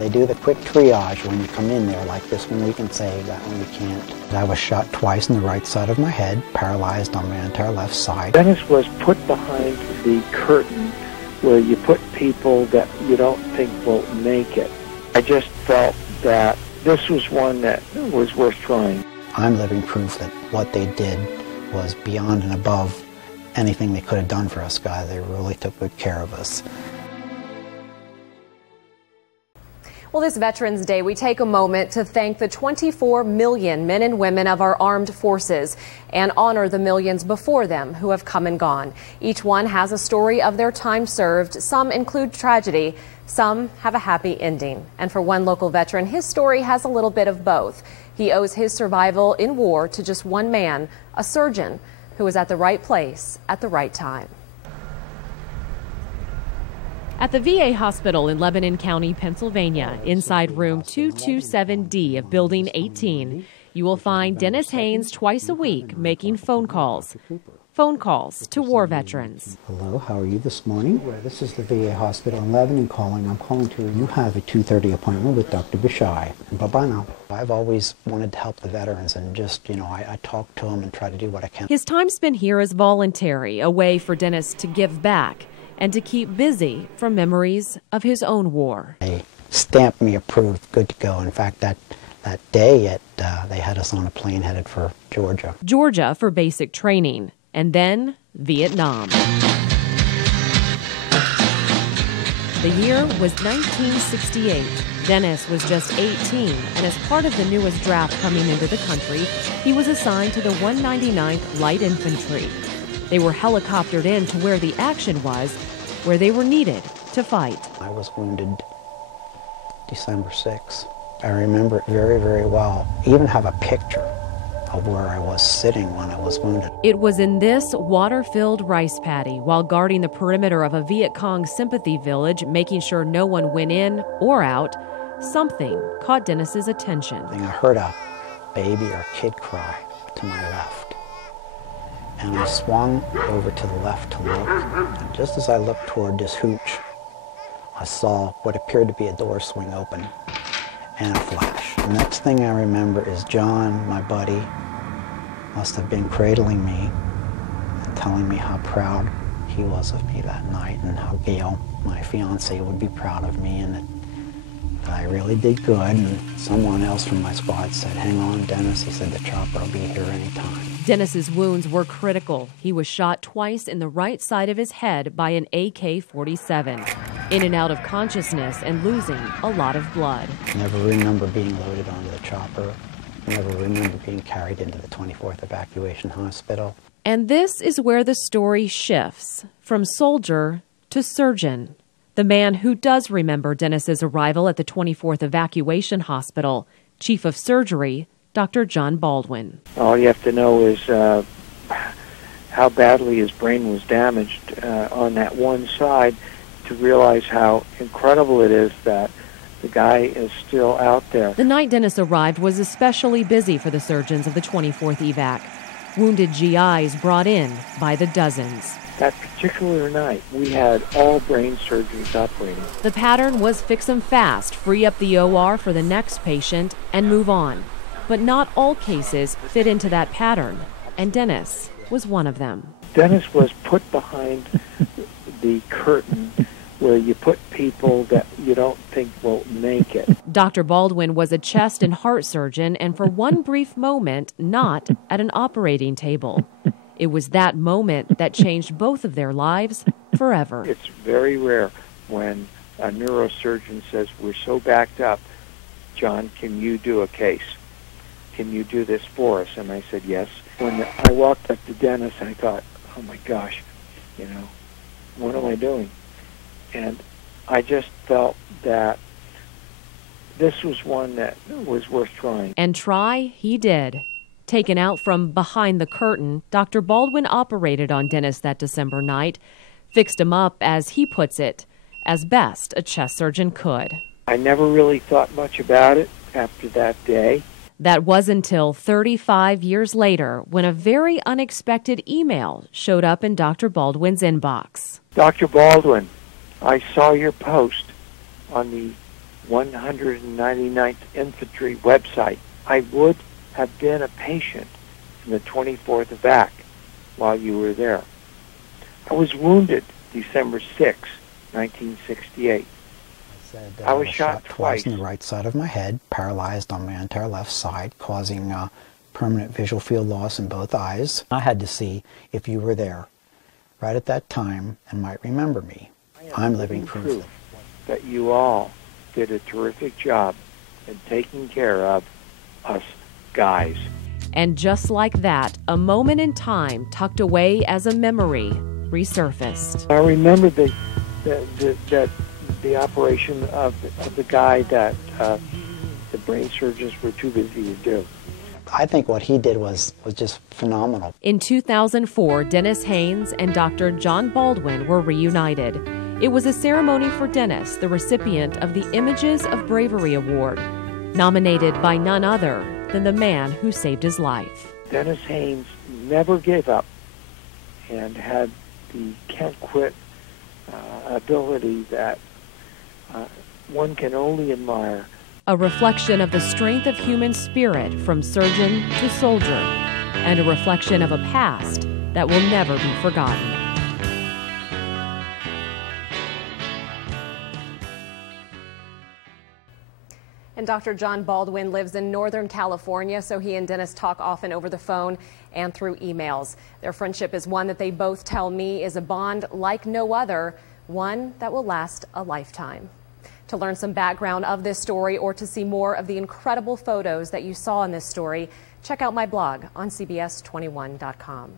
They do the quick triage when you come in there, like this one we can save, that one we can't. I was shot twice in the right side of my head, paralyzed on my entire left side. Dennis was put behind the curtain where you put people that you don't think will make it. I just felt that this was one that was worth trying. I'm living proof that what they did was beyond and above anything they could have done for us guys. They really took good care of us. Well, this Veterans Day, we take a moment to thank the 24 million men and women of our armed forces and honor the millions before them who have come and gone. Each one has a story of their time served. Some include tragedy, some have a happy ending. And for one local veteran, his story has a little bit of both. He owes his survival in war to just one man, a surgeon, who was at the right place at the right time. At the VA hospital in Lebanon County, Pennsylvania, inside room 227D of Building 18, you will find Dennis Haines twice a week making phone calls to war veterans. Hello, how are you this morning? This is the VA hospital in Lebanon calling. I'm calling to you have a 2:30 appointment with Dr. Bishai. Bye-bye now. I've always wanted to help the veterans and just, I talk to them and try to do what I can. His time spent here is voluntary, a way for Dennis to give back and to keep busy from memories of his own war. They stamped me approved, good to go. In fact, that day they had us on a plane headed for Georgia. Georgia for basic training, and then Vietnam. The year was 1968. Dennis was just 18, and as part of the newest draft coming into the country, he was assigned to the 199th Light Infantry. They were helicoptered in to where the action was, where they were needed to fight. I was wounded December 6th. I remember it very, very well. I even have a picture of where I was sitting when I was wounded. It was in this water-filled rice paddy while guarding the perimeter of a Viet Cong sympathy village, making sure no one went in or out. Something caught Dennis's attention. I heard a baby or kid cry to my left. And I swung over to the left to look, and just as I looked toward this hooch, I saw what appeared to be a door swing open and a flash. The next thing I remember is John, my buddy, must have been cradling me and telling me how proud he was of me that night and how Gail, my fiance, would be proud of me and that I really did good. And someone else from my squad said, "Hang on, Dennis." He said, "The chopper will be here anytime." Dennis's wounds were critical. He was shot twice in the right side of his head by an AK-47, in and out of consciousness and losing a lot of blood. Never remember being loaded onto the chopper. Never remember being carried into the 24th Evacuation Hospital. And this is where the story shifts from soldier to surgeon. The man who does remember Dennis's arrival at the 24th Evacuation Hospital, Chief of Surgery, Dr. John Baldwin. All you have to know is how badly his brain was damaged on that one side to realize how incredible it is that the guy is still out there. The night Dennis arrived was especially busy for the surgeons of the 24th Evac. Wounded GIs brought in by the dozens. That particular night, we had all brain surgeons operating. The pattern was fix 'em fast, free up the OR for the next patient, and move on. But not all cases fit into that pattern, and Dennis was one of them. Dennis was put behind the curtain where you put people that you don't think will make it. Dr. Baldwin was a chest and heart surgeon, and for one brief moment, not at an operating table. It was that moment that changed both of their lives forever. It's very rare when a neurosurgeon says, "We're so backed up, John, can you do a case? Can you do this for us?" And I said, yes. When I walked up to Dennis, I thought, oh my gosh, what am I doing? And I just felt that this was one that was worth trying. And try he did. Taken out from behind the curtain, Dr. Baldwin operated on Dennis that December night, fixed him up, as he puts it, as best a chest surgeon could. I never really thought much about it after that day. That was until 35 years later, when a very unexpected email showed up in Dr. Baldwin's inbox. Dr. Baldwin, I saw your post on the 199th Infantry website. I would have been a patient in the 24th VAC while you were there. I was wounded December 6, 1968. I was shot twice in the right side of my head, paralyzed on my entire left side, causing permanent visual field loss in both eyes. I had to see if you were there right at that time and might remember me. I'm living proof that you all did a terrific job in taking care of us guys. And just like that, a moment in time tucked away as a memory resurfaced. I remember the operation of the guy that the brain surgeons were too busy to do. I think what he did was just phenomenal. In 2004, Dennis Haines and Dr. John Baldwin were reunited. It was a ceremony for Dennis, the recipient of the Images of Bravery Award, nominated by none other than the man who saved his life. Dennis Haines never gave up and had the can't-quit ability that one can only admire. A reflection of the strength of human spirit from surgeon to soldier, and a reflection of a past that will never be forgotten. And Dr. John Baldwin lives in Northern California, so he and Dennis talk often over the phone and through emails. Their friendship is one that they both tell me is a bond like no other, one that will last a lifetime. To learn some background of this story or to see more of the incredible photos that you saw in this story, check out my blog on CBS21.com.